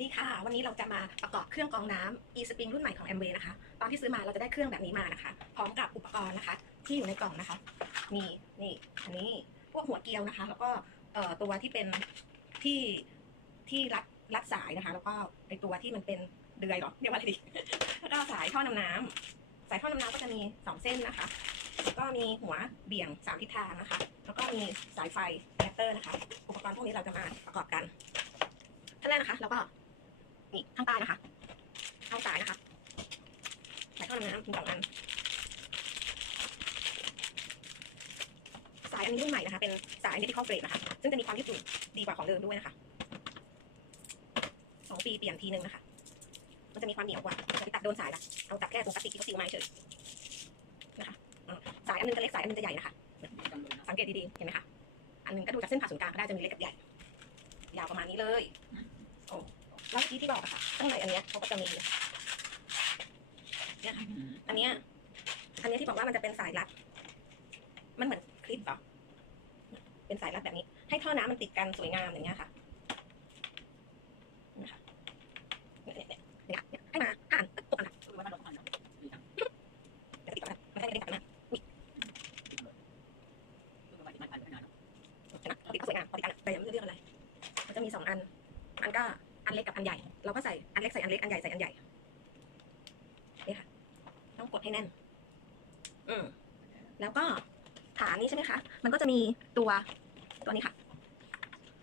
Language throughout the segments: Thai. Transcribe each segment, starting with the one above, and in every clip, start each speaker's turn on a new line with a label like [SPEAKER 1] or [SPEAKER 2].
[SPEAKER 1] ดีค่ะ วันนี้เราจะมาประกอบเครื่องกรองน้ำ e-spring รุ่นใหม่ของ Amway นะคะ ตอนที่ซื้อมาเราจะได้เครื่องแบบนี้มานะคะ พร้อมกับอุปกรณ์นะคะ ที่อยู่ในกล่องนะคะมีนี่อันนี้พวกหัวเกลียวนะคะ แล้วก็เอ่อตัวที่เป็นที่ที่รัดรัดสายนะคะ แล้วก็ในตัวที่มันเป็นเดือยหรอเรียกว่าอะไรดี แล้วก็สายท่อนำน้ำสายท่อนำน้ำก็จะมีสองเส้นนะคะแล้วก็มีหัวเบี่ยงสามทิศทางนะคะ แล้วก็มีสายไฟแรปเตอร์นะคะ อุปกรณ์พวกนี้เราจะมาประกอบกันขั้นแรกนะคะ แล้วก็ นี่ข้างใต้นะคะข้างซ้ายนะคะใส่ท่อน้ำถึงสองอันสายอันนี้รุ่นใหม่นะคะ เป็นสาย medical grade นะคะ ซึ่งจะมีความยืดหยุ่นดีกว่าของเดิมด้วยนะคะสองปีเปลี่ยนทีนึงนะคะ มันจะมีความเหนียวกว่าจะตัดโดนสายละเอาตัดแค่ตรงพลาสติกที่เขาซีลมาเฉยนะคะสายอันนึงจะเล็กสายอันนึงจะใหญ่นะคะ สังเกตดีๆ เห็นไหมคะ อันนึงก็ดูจากเส้นผ่าศูนย์กลางก็ได้จะมีเล็กกับใหญ่ ยาวประมาณนี้เลย เมื่อกี้ที่บอกอะค่ะข้างในอันเนี้ยเขาก็จะมีเนี่ยค่ะอันเนี้ยอันเนี้ยที่บอกว่ามันจะเป็นสายรัด มันเหมือนคลิปเหรอเป็นสายรัดแบบนี้ ให้ท่อน้ำมันติดกันสวยงามอย่างเงี้ยค่ะนะคะเนี่ยเนี่ยเนี่ยเนี่ยให้มาอ่านตกกันค่ะเดี๋ยวติดกันนะมันให้ไม่ได้กัดกันนะเห็นไหมเขาติดก็สวยงามเขาติดกันอะแต่ยังไม่รู้เรื่องอะไร มันจะมีสองอัน อันก็ อันเล็กกับอันใหญ่ เราก็ใส่อันเล็กใส่อันเล็กอันใหญ่ใส่อันใหญ่นี่ค่ะ ต้องกดให้แน่น อืมแล้วก็ฐานนี้ใช่ไหมคะ มันก็จะมีตัวตัวนี้ค่ะ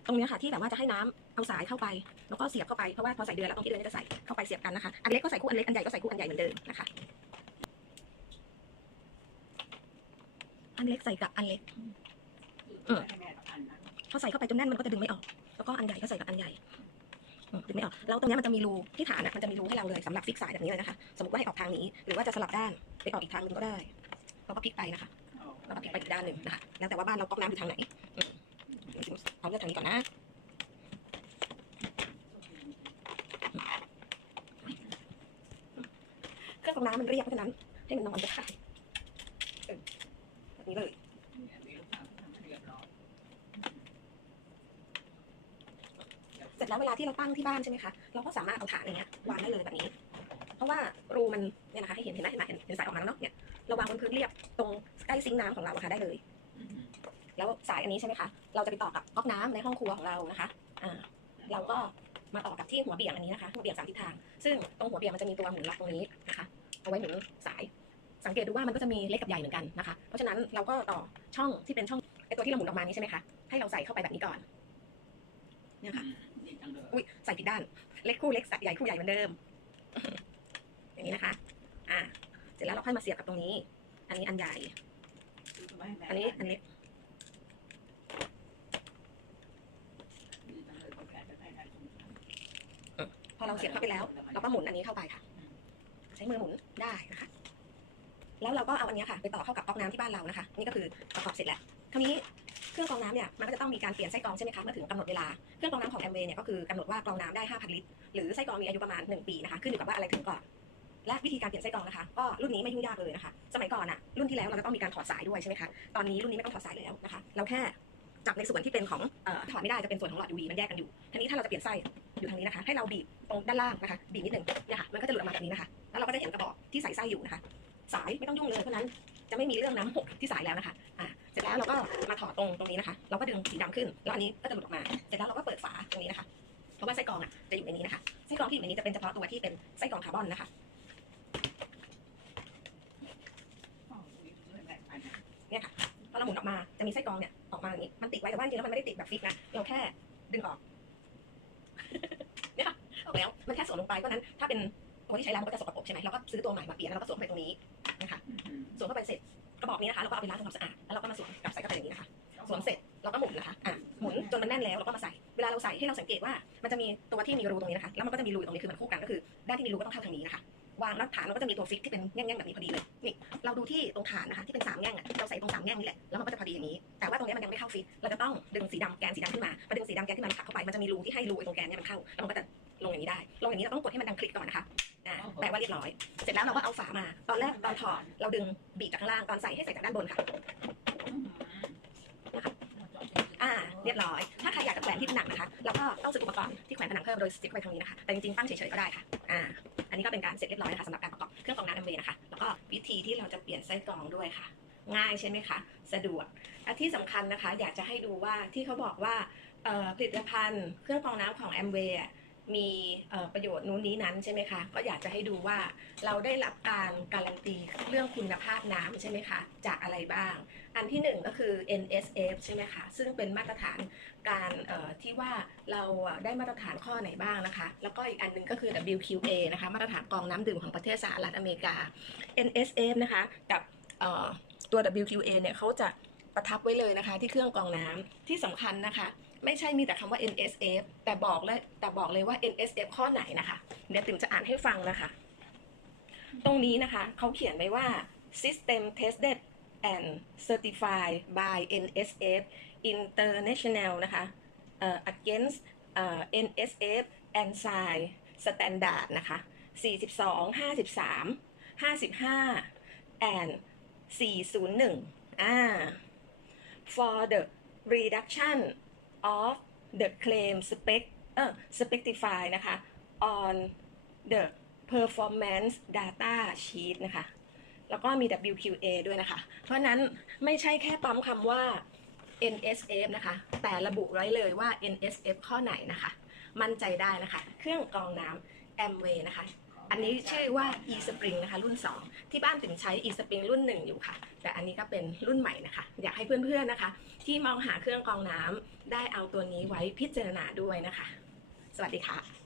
[SPEAKER 1] ตรงนี้ค่ะที่แบบว่าจะให้น้ำเอาสายเข้าไป แล้วก็เสียบเข้าไป เพราะว่าพอใส่เดือนแล้วตรงที่เดือนจะใส่เข้าไปเสียบกันนะคะ อันเล็กก็ใส่คู่อันเล็ก อันใหญ่ก็ใส่คู่อันใหญ่เหมือนเดิมนะคะ อันเล็กใส่กับอันเล็กพอใส่เข้าไปจนแน่นมันก็จะดึงไม่ออก แล้วก็อันใหญ่ก็ใส่กับอันใหญ่ ดึงไม่ออกแล้วตรงนี้มันจะมีรูที่ฐานอะมันจะมีรูให้เราเลยสำหรับฟิกสายแบบนี้เลยนะคะสมมติว่าให้ออกทางนี้ หรือว่าจะสลับด้านไปออกอีกทางหนึงก็ได้เราก็พลิกไปนะคะเราก็พลิกไปอีกด้านหนึ่งนะคะแล้วแต่ว่าบ้านเราก๊อกน้ำอยู่ทางไหนเอาเลือกทางนี้ก่อนนะเครื่องกรองน้ำมันเรียบเพราะฉะนั้นให้มันนอนจะได้แบบนี้เลย เส ร็จแล้วเวลาที่เราตั้งที่บ้านใช่ไหมคะ เราก็สามารถเอาถาดอย่างเงี้ยวางได้เลยแบบนี้ เพราะว่ารูมันเนี่ยนะคะให้เห็นเห็นไหมเห็นไหมเห็นสายออกมาแล้วเนาะเนี่ยเราวางบนพื้นเรียบตรงใกล้ซิงค์น้ำของเราอะค่ะได้เลย แล้วสายอันนี้ใช่ไหมคะ เราจะไปต่อกับก๊อกน้ำในห้องครัวของเรานะคะ อ่า เราก็มาต่อกับที่หัวเบี่ยงอันนี้นะคะหัวเบี่ยงสามทิศทาง ซึ่งตรงหัวเบี่ยงมันจะมีตัวหมุนล็อกตรงนี้นะคะเอาไว้หมุนสาย สังเกตดูว่ามันก็จะมีเล็กกับใหญ่เหมือนกันนะคะ เพราะฉะนั้นเราก็ต่อช่องที่เป็นช่องไอตัวที่เราหมุนออกมานี้ใช่ไหมคะ ให้เราใส่เข้าไปแบบนี้ก่อนเนี่ยค่ะ อุ้ยใส่ผิดด้าน เล็กคู่เล็กใหญ่คู่ใหญ่เหมือนเดิม อย่างนี้นะคะ อ่า เสร็จแล้วเราค่อยมาเสียบกับตรงนี้ อันนี้อันใหญ่ อันนี้อันเล็กพอเราเสียบเข้าไปแล้ว เราก็หมุนอันนี้เข้าไปค่ะ ใช้มือหมุนได้นะคะ แล้วเราก็เอาอันเนี้ยค่ะ ไปต่อเข้ากับก๊อกน้ำที่บ้านเรานะคะ นี่ก็คือประกอบเสร็จแล้วคราวนี้ เครื่องกรองน้ำเนี่ยมันก็จะต้องมีการเปลี่ยนไส้กรองใช่ไหมคะเมื่อถึงกำหนดเวลาเครื่องกรองน้ำของแอมเวย์เนี่ยก็คือกำหนดว่ากรองน้ำได้5,000ลิตรหรือไส้กรองมีอายุประมาณ 1 ปีนะคะขึ้นอยู่กับว่าอะไรถึงก่อนและวิธีการเปลี่ยนไส้กรองนะคะก็รุ่นนี้ไม่ยุ่งยากเลยนะคะ สมัยก่อนอะรุ่นที่แล้วเราจะต้องมีการถอดสายด้วยใช่ไหมคะตอนนี้รุ่นนี้ไม่ต้องถอดสายแล้วนะคะ เราแค่จับในส่วนที่เป็นของอถอดไม่ได้จะเป็นส่วนของหลอด UV มันแยกกันอยู่ทีนี้ถ้าเราจะเปลี่ยนไส้อยู่ทางนี้นะคะ ให้เราบีบตรงด้านล่างนะคะบีบนิดหนึ่งเนี่ยค่ะมันก็จะหลุดออกมาแบบนี้นะคะแล้วเราก็จะเห็นกระบอกที่ใส่ไส้อยู่นะคะ สายไม่ต้องยุ่งเลยเพราะนั้นจะไม่มีเรื่องน้ำหกที่สายแล้วนะคะ รงตรงนี้นะคะ เราก็ดึงสีดำขึ้น แล้วอันนี้ก็จะหลุดออกมา เสร็จแล้วเราก็เปิดฝาตรงนี้นะคะ เพราะว่าไส้กรองอะจะอยู่ในนี้นะคะ ไส้กรองที่อยู่ในนี้จะเป็นเฉพาะตัวที่เป็นไส้กรองคาร์บอนนะคะเนี่ยค่ะพอเราหมุนออกมาจะมีไส้กรองเนี่ยออกมาอย่างนี้ มันติดไว้แต่ว่าจริงแล้วมันไม่ได้ติดแบบฟิกนะ เราแค่ดึงออก เนี่ยค่ะออกแล้ว มันแค่สวมลงไป เพราะนั้นถ้าเป็นตัวที่ใช้แล้วมันก็จะสกปรกใช่ไหมเราก็ซื้อตัวใหม่มาเปลี่ยนแล้วเราก็สวมไปตรงนี้นะคะสวมเข้าไปเสร็จกระบอกนี้นะคะเราก็เอาไปล้างทำความสะอาดแล้วเราก็มาสวมกับใส่เข้าอย่างนี้นะคะ สวมเสร็จเราก็หมุนนะคะอะหมุนจนมันแน่นแล้วเราก็มาใส่ เวลาเราใส่ให้เราสังเกตว่า มันจะมีตัวที่มีรูตรงนี้นะคะ แล้วมันก็จะมีรูตรงนี้คือมันคู่กันก็คือ ด้านที่มีรูก็ต้องเข้าทางนี้นะคะ วางแล้วฐานเราก็จะมีตัวฟิกที่เป็นแง่งๆแบบนี้พอดีเลย นี่ เราดูที่ตรงฐานนะคะที่เป็นสามแง่งอะ เราใส่ตรงสามแง่งนี่แหละ แล้วมันก็จะพอดีอย่างนี้ แต่ว่าตรงนี้มันยังไม่เข้าฟิก เราจะต้องดึงสีดำแกนสีดำขึ้นมาพอดึงสีดำแกนขึ้นมาผลักเข้าไป มันจะมีรูที่ให้รูไอ้ตรงแกนเนี่ยมันเข้า แล้วมันก็จะลงอย่างนี้ได้ ลงอย่างนี้เราต้องกดให้มันดังคลิกก่อนนะคะแปลว่าเรียบร้อย เสร็จแล้วเราก็เอาฝามา ตอนแรกตอนถอดเราดึงบีบจากข้างล่าง ตอนใส่ให้ใส่จากด้านบนค่ะ อ่า เรียบร้อย ถ้าใครอยากจะแขวนที่ผนังนะคะเราก็ต้องซื้ออุปกรณ์ที่แขวนผนังเพิ่มโดยสติ๊กไปตรงนี้นะคะ แต่จริงๆ ตั้งเฉยๆ ก็ได้ค่ะ อ่า อันนี้ก็เป็นการเสร็จเรียบร้อยนะคะสำหรับการประกอบเครื่องกรองน้ำแอมเวย์นะคะ แล้วก็วิธีที่เราจะเปลี่ยนไส้กรองด้วยค่ะ ง่ายใช่ไหมคะ สะดวกและที่สำคัญนะคะ อยากจะให้ดูว่าที่เขาบอกว่าผลิตภัณฑ์เครื่องกรองน้ำของแอมเวย์ มีประโยชน์นู้นนี้นั้นใช่ไหมคะ ก็อยากจะให้ดูว่าเราได้รับการการันตีเรื่องคุณภาพน้ำใช่ไหมคะ จากอะไรบ้าง อันที่หนึ่งก็คือ NSF ใช่ไหมคะ ซึ่งเป็นมาตรฐานการที่ว่าเราได้มาตรฐานข้อไหนบ้างนะคะ แล้วก็อีกอันหนึงก็คือ WQA นะคะ มาตรฐานกองน้ำดื่มของประเทศสหรัฐอเมริกา NSF นะคะ กับตัว WQA เนี่ยเขาจะประทับไว้เลยนะคะ ที่เครื่องกรองน้ำที่สำคัญนะคะ ไม่ใช่มีแต่คำว่า NSF แต่บอกเลยแต่บอกเลยว่า NSF ข้อไหนนะคะ เดี๋ยวติ๋มจะอ่านให้ฟังนะคะ ตรงนี้นะคะเขาเขียนไว้ว่า system tested and certified by NSF International นะคะเอ่อ against เอ่อ NSF and sign standard นะคะ 42 53 55 and 401อ่า for the reduction of the claim spec เออ specify นะคะ on the performance data sheet นะคะ แล้วก็มี WQA ด้วยนะคะ เพราะนั้นไม่ใช่แค่ปั๊มคำว่า NSF นะคะ แต่ระบุไว้เลยว่า NSF ข้อไหนนะคะ มั่นใจได้นะคะ เครื่องกรองน้ำ Amway นะคะ อันนี้ชื่อว่า e-spring นะคะ รุ่น 2 ที่บ้านถึงใช้ e-spring รุ่น 1 อยู่ค่ะ แต่อันนี้ก็เป็นรุ่นใหม่นะคะ อยากให้เพื่อนๆนะคะ ที่มองหาเครื่องกรองน้ำได้เอาตัวนี้ไว้พิจารณาด้วยนะคะ สวัสดีค่ะ